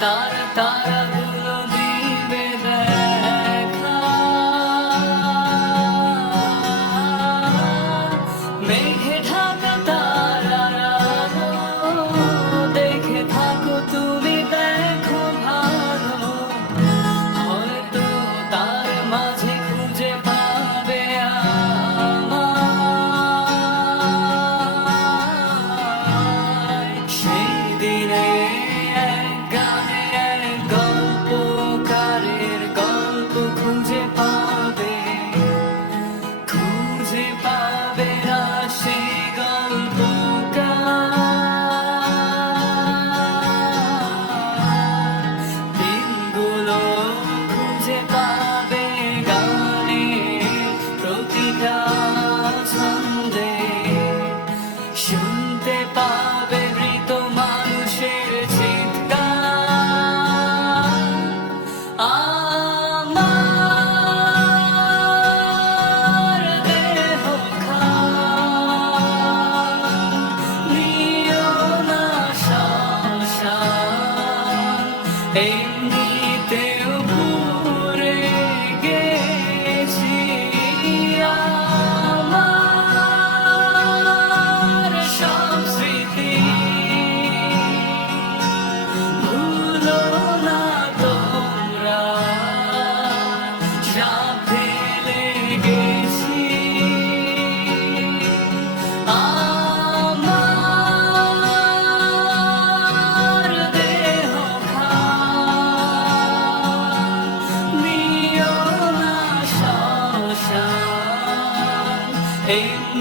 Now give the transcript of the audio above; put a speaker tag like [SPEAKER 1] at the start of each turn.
[SPEAKER 1] tara tara শুনতে পাবে মৃত মানুষের চিৎকার আমার দেহ নিও না সংসার এমনি Ei.